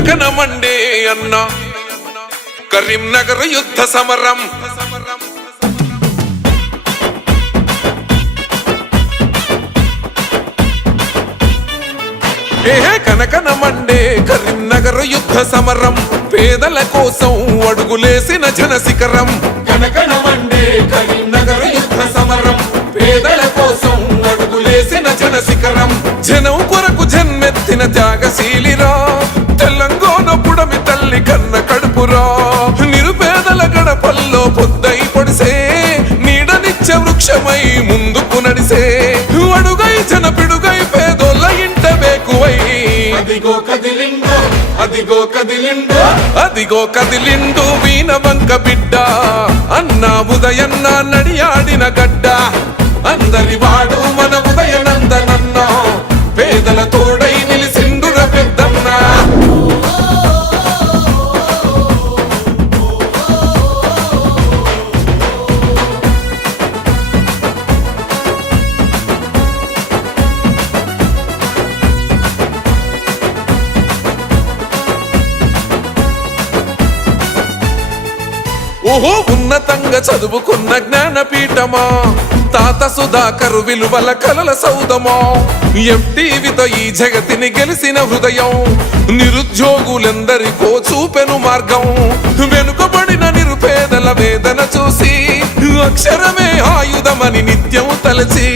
కనకనమండే అన్న. కరీంనగర్ యుద్ధ సమరం. ఏ కనకనమండే కరీంనగర్ యుద్ధ సమరం. పేదల కోసం అడుగులేసిన జన శిఖరం కనకనమండే కరీంనగర్ యుద్ధ సమరం. పేదల కోసం అడుగులేసిన జన శిఖరం జనం కొరకు జన్మెత్తిన త్యాగశీలిరా. తల్లి కన్న కడుపురా. నిరుపేదల గడపల్లో పొద్దై పొడిసే నీడనిచ్చ వృక్షమై ముందుకు నడిసే. అడుగై జన పిడుగై పేదోళ్ళ ఇంట బేకువై అదిగో కదిలిందో అదిగో కదిలిందో అదిగో కదిలిండు వీణ వంక బిడ్డ. అన్న ఉదయన్న నడియాడిన గడ్డ. అందరి వాడు మన ఉదయనందనన్న. పేదల తోడై ఓహో ఉన్నతంగా చదువుకున్న జ్ఞానపీఠమా? తాత సుధాకరు విలువల కలల సౌదమా ఎంటీవితో ఈ జగతిని గెలిసిన హృదయం నిరుద్యోగులందరికో చూపెను మార్గం. వెనుకబడిన నిరుపేదల వేదన చూసి అక్షరమే ఆయుధమని నిత్యం తలచి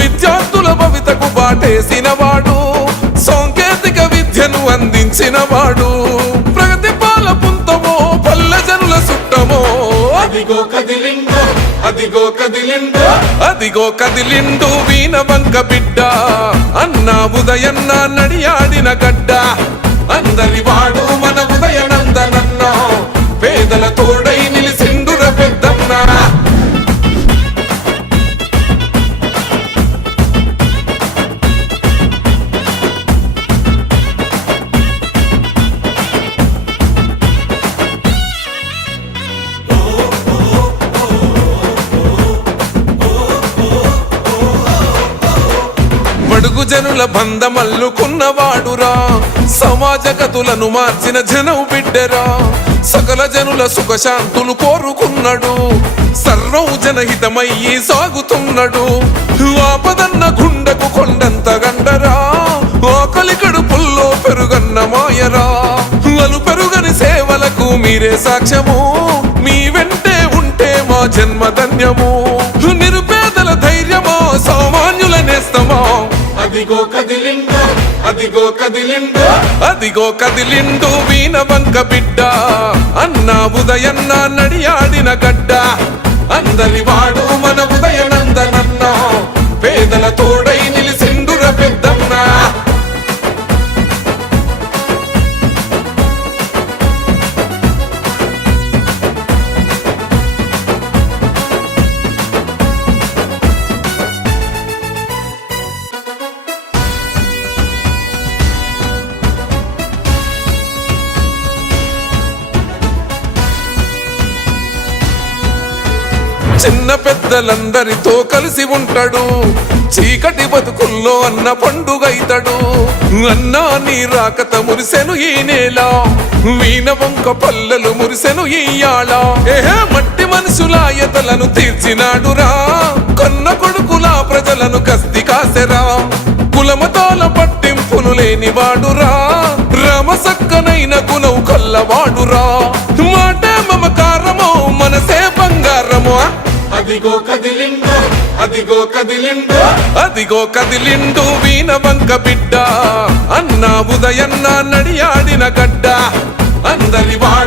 విద్యార్థుల భవితకు బాటేసిన వాడు అదిగో కదిలిండు అదిగో కదిలిండు. అదిగో కదిలిండు వీణ వంక బిడ్డ. అన్న ఉదయన్న నడియాడిన గడ్డ. అందరి వాడు జనుల బంధమల్లుకున్నవాడురా. సమాజ గతులను మార్చిన జనం బిడ్డరా. సకల జనుల సుఖశాంతులు కోరుకున్నాడు. సర్వం జనహితమయ్యి సాగుతున్నాడు. ఆపదన్న గుండకు కొండంత గండరా. ఆకలి కడుపుల్లో పెరుగన్న మాయరా. అలు పెరుగని సేవలకు మీరే సాక్ష్యము. మీ వెంటే ఉంటే మా జన్మ ధన్యము. అదిగో కదిలిండు అదిగో కదిలిండు అదిగో కదిలిండు వీణ వంక బిడ్డ. అన్న ఉదయన్న నడియాడిన గడ్డ. అందరి వాడు మన ఉదయం చిన్న పెద్దలందరితో కలిసి ఉంటాడు. చీకటి బతుకుల్లో అన్న పండుగ ఇతడు అన్నా నీ రాకత మురిసెను ఈ నేల. వీణ వంక పల్లెలు మురిసెను ఈయాళ ఏహే మట్టి మనుషుల యతలను తీర్చినాడురా. కన్న కొడుకుల ప్రజలను కస్తి కాసెరా. కులమతాల పట్టింపులు లేనివాడురా. రమసక్కనైన గుణం కల్లవాడురా. అదిగో కదిలిండు అదిగో కదిలిండు. అదిగో కదిలిండు వీణ వంక బిడ్డ. అన్న ఉదయన్న నడియాడిన గడ్డ. అందరి వాడు